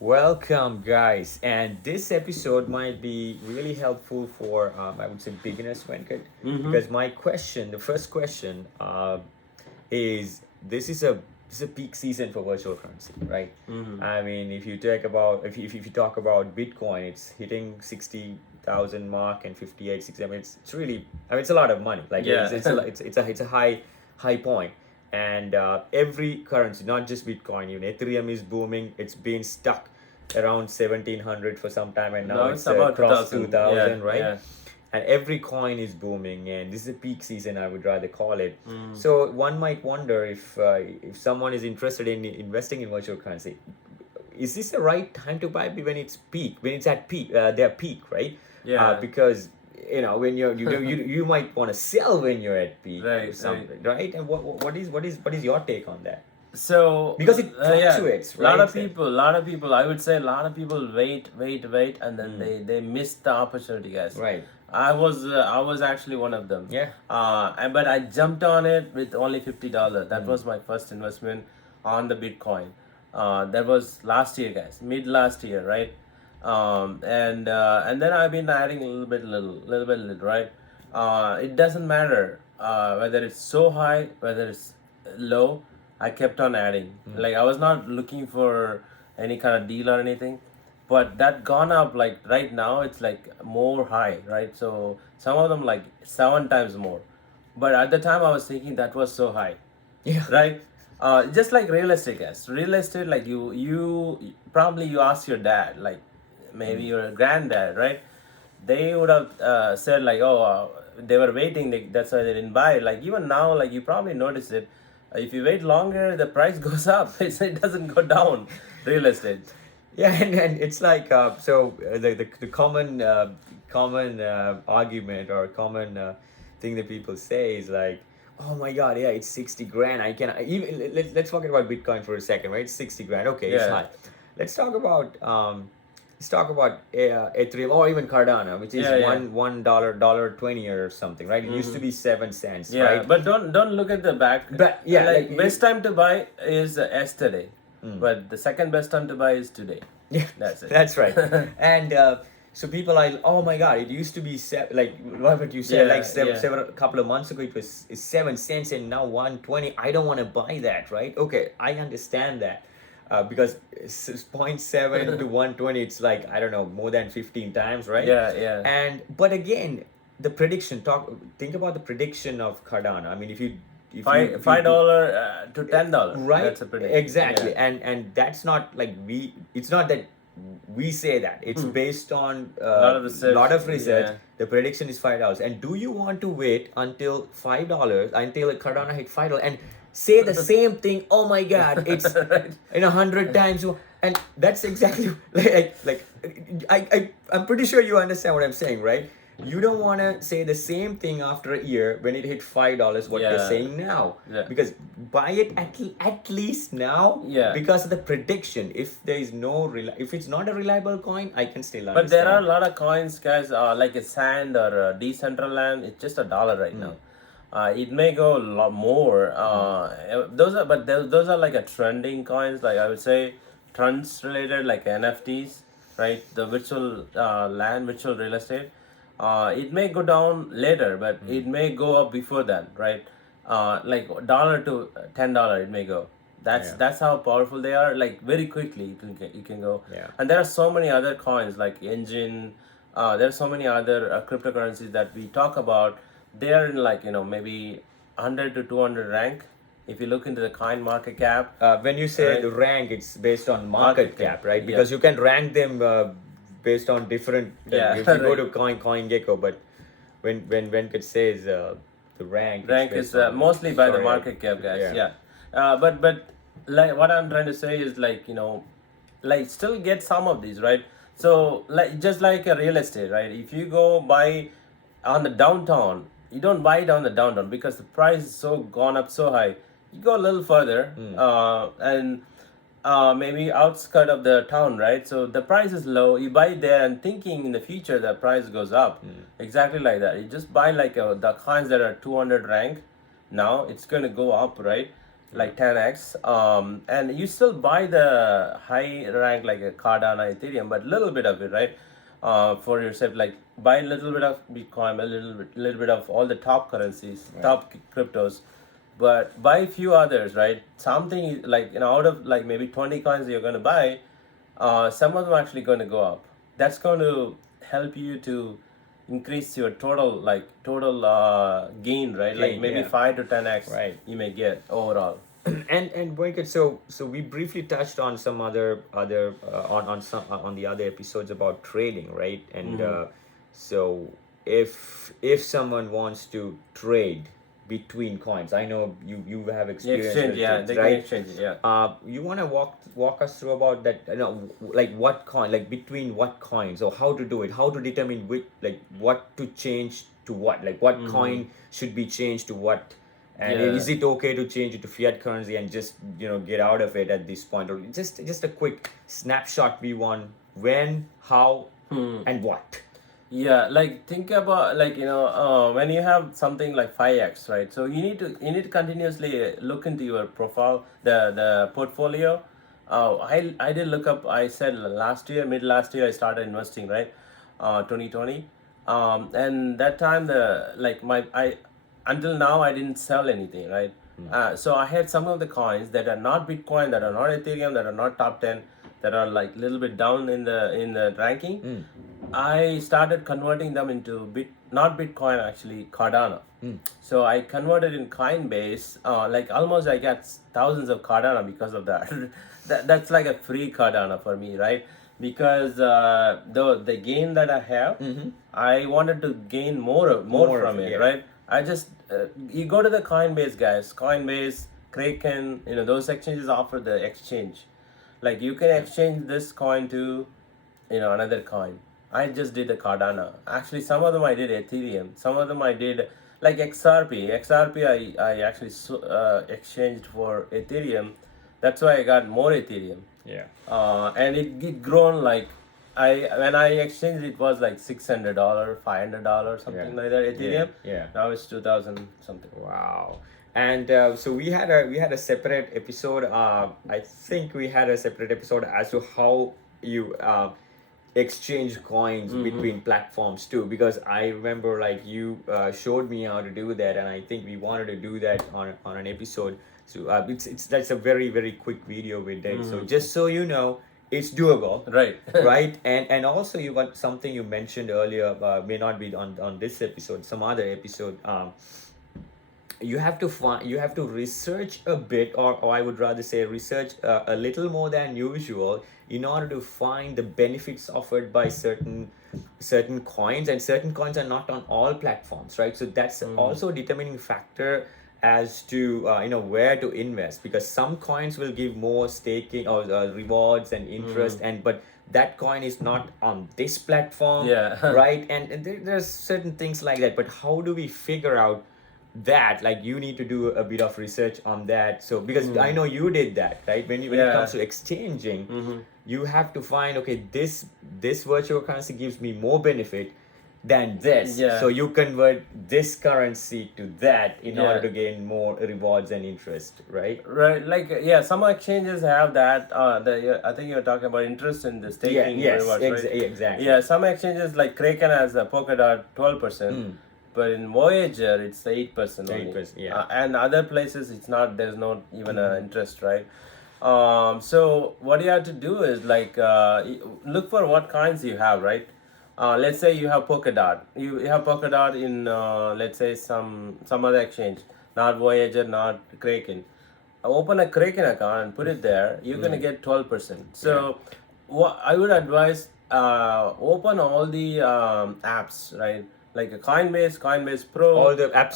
Welcome, guys. And this episode might be really helpful for, I would say, beginners, Venkat, Mm-hmm. because the first question, is this is a peak season for virtual currency, right? Mm-hmm. I mean, if you talk about Bitcoin, it's hitting 60,000 mark and 58, 60. I mean, it's really, I mean, it's a lot of money. Like Yeah. it's a high point. And every currency, not just Bitcoin, even Ethereum is booming. It's been stuck around 1700 for some time, and now No, it's it's about crossed 2000. Yeah, 2000, right? yeah. And every coin is booming, and this is a peak season, I would rather call it. Mm. So one might wonder if someone is interested in investing in virtual currency, is this the right time to buy when it's peak, when it's at peak, their peak, right? Yeah. Because when you might want to sell when you're at peak or Right, something, right? And what is your take on that? So Because it yeah, fluctuates, lot right? of people, lot of people. I would say a lot of people wait, and then they miss the opportunity, guys. Right. I was actually one of them. Yeah. But I jumped on it with only $50. That was my first investment on the Bitcoin. That was last year, guys, mid last year, right? And then I've been adding a little bit, right? It doesn't matter whether it's so high, whether it's low. I kept on adding. Like I was not looking for any kind of deal or anything, but that gone up like right now it's like more high, right? So some of them like 7 times more, but at the time I was thinking that was so high, Yeah. right? Just like real estate, guys. Real estate, like you probably you ask your dad, like maybe your granddad, right? They would have said like, oh, they were waiting. That's why they didn't buy. Like even now, like you probably notice it. If you wait longer, the price goes up. It doesn't go down. Real estate. Yeah, and it's like the common argument or common thing that people say is like, oh my God, yeah, it's 60 grand. I can even let's talk about Bitcoin for a second, right? It's 60 grand. Okay, it's Yeah. high. Let's talk about Ethereum or even Cardano, which is Yeah, yeah. $1 20 or something, right? It used to be 7 cents, Yeah, right? but don't look at the back. But yeah, like like best time to buy is yesterday, but the second best time to buy is today. Yeah, That's it. that's right. And so people are like, oh my God, it used to be like what you said, Yeah, like yeah. several couple of months ago, it was 7 cents and now 120. I don't want to buy that, right? Okay, I understand that. Because 0.7 to 120, it's like, I don't know, more than 15 times, right? Yeah, yeah. And but again, the prediction, think about the prediction of Cardano. I mean, if you $5 to $10. right, That's a prediction. exactly. Yeah. And that's not like it's not that we say that, it's based on Lot of research. lot of research. Yeah. The prediction is $5. And do you want to wait until $5, until Cardano hit $5 and say the same thing? Oh my God, it's Right. 100 times more. And that's exactly like I'm pretty sure you understand what I'm saying, right? You don't want to say the same thing after a year when it hit $5, what you're Yeah. saying now. Yeah. Because buy it at least now. Yeah. Because of the prediction. If there is if it's not a reliable coin, I can still But there are a understand. lot of coins, guys, like a Sand or a Decentraland. It's just $1 right now. It may go a lot more. Those are like a trending coins. Like I would say, trends related like NFTs, right? The virtual land, virtual real estate. It may go down later, but it may go up before that, right? Like dollar to $10, it may go. Yeah. That's how powerful they are. Like very quickly, you can go. Yeah. And there are so many other coins like Engine. There are so many other cryptocurrencies that we talk about. They are in like maybe 100 to 200 rank. If you look into the coin market cap, When you say Right. the rank, it's based on Market market cap, cap, right? yeah. Because you can rank them based on different. Yeah, If you go to right. CoinGecko, but when Venkat says the rank, it's rank based is on- mostly by the sorry, market cap, guys. yeah. Yeah, but like what I'm trying to say is like like still get some of these, right? So like just like a real estate, right? If you go buy on the downtown, you don't buy it on the downtown because the price is so gone up so high. You go a little further, and maybe outskirt of the town, right? So the price is low. You buy it there and thinking in the future the price goes up. Exactly like that. You just buy like the coins that are 200 rank. Now it's going to go up, right? like 10x, and you still buy the high rank like a Cardano, Ethereum, but little bit of it, right? For yourself, like buy a little bit of Bitcoin, a little bit of all the top currencies, top cryptos, but buy a few others, right? Something like, out of like maybe 20 coins you're going to buy, some of them are actually going to go up. That's going to help you to increase your total gain, right? Like Gain, maybe yeah. 5 to 10x Right. you may get overall. And Venkat, so we briefly touched on some other on the other episodes about trading, right? And so if someone wants to trade between coins, I know you have The experience exchange, with yeah, it, they can right? exchange it, yeah. You want to walk us through about that, like what coin, like between what coins, or how to do it, how to determine which, like what to change to what, like what coin should be changed to what, and Yeah. is it okay to change it to fiat currency and just get out of it at this point, or just a quick snapshot we want when, how, and what? Yeah, like think about like when you have something like 5x, right? So you need to continuously look into your profile, the portfolio. I did look up. I said mid last year, I started investing, right? 2020, and that time the like my I until now I didn't sell anything, right? So I had some of the coins that are not Bitcoin, that are not Ethereum, that are not top 10, that are like little bit down in the ranking. I started converting them into not Bitcoin, actually Cardano. So I converted in Coinbase. Like almost I got thousands of Cardano because of that. That's like a free Cardano for me, right? Because the gain that I have, I wanted to gain more More of from it, it, yeah. right? I just you go to the Coinbase, guys. Coinbase, Kraken, those exchanges offer the exchange. Like you can exchange this coin to another coin. I just did the Cardano. Actually, some of them I did Ethereum. Some of them I did like XRP. I actually exchanged for Ethereum. That's why I got more Ethereum. Yeah. And it grown like when I exchanged it was like $600, $500, something Yeah. like that. Ethereum. Yeah. Now it's 2000 something. Wow. And so we had a separate episode. I think we had a separate episode as to how you exchange coins between platforms too, because I remember like you showed me how to do that, and I think we wanted to do that on an episode. So it's that's a very quick video we did. So just so you know, it's doable. Right. Right. And also you got something you mentioned earlier, may not be on this episode, some other episode. You have to research a bit, or I would rather say research a little more than usual in order to find the benefits offered by certain coins, and certain coins are not on all platforms, right? So that's also a determining factor as to where to invest, because some coins will give more staking or rewards and interest, and but that coin is not on this platform. Yeah. Right. And there's certain things like that, but how do we figure out that? Like you need to do a bit of research on that, so because I know you did that, right? When it Yeah. comes to exchanging, you have to find, okay, this virtual currency gives me more benefit than this. Yeah. So you convert this currency to that in Yeah. order to gain more rewards and interest, right? Right, like yeah, some exchanges have that. I think you're talking about interest in the staking Yes, rewards, right? exactly. Yeah, some exchanges like Kraken has a Polkadot 12%, but in Voyager it's 8% only. 8%, yeah. And other places it's not. There's not even an interest, right? So what you have to do is like look for what coins you have, right? Let's say you have Polkadot. You have Polkadot in let's say some other exchange, not Voyager, not Kraken. Open a Kraken account and put it there. You're gonna get 12%. So what I would advise, open all the apps, right? Like a Coinbase Pro. All the apps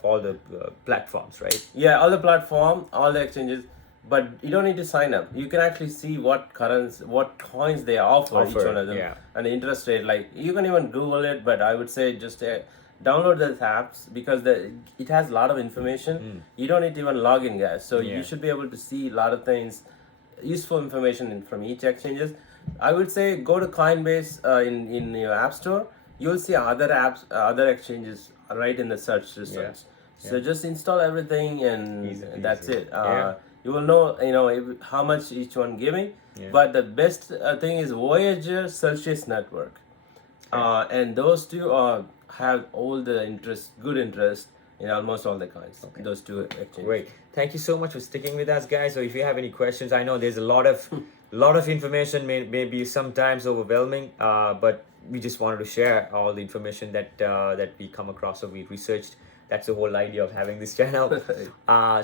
for all the platforms, right? Yeah, all the platform, all the exchanges, but you don't need to sign up. You can actually see what coins they offer each one of them, yeah. and the interest rate. Like you can even Google it, but I would say just download those apps because it has a lot of information. You don't need to even log in, guys. So Yeah. you should be able to see a lot of things, useful information from each exchanges. I would say go to Coinbase in your app store. You'll see other apps, other exchanges right in the search results. So just install everything, and Easy that's peasy. it. Yeah. You will know, how much each one giving. Yeah. But the best thing is Voyager Celsius Network, and those two have all the good interest in almost all the kinds. Those two exchanges. Great. Thank you so much for sticking with us, guys. So if you have any questions, I know there's a lot of information, maybe sometimes overwhelming, but we just wanted to share all the information that we come across or we researched. That's the whole idea of having this channel.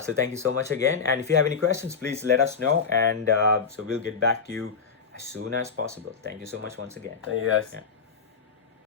So thank you so much again. And if you have any questions, please let us know, and so we'll get back to you as soon as possible. Thank you so much once again. Thank you guys. Yeah.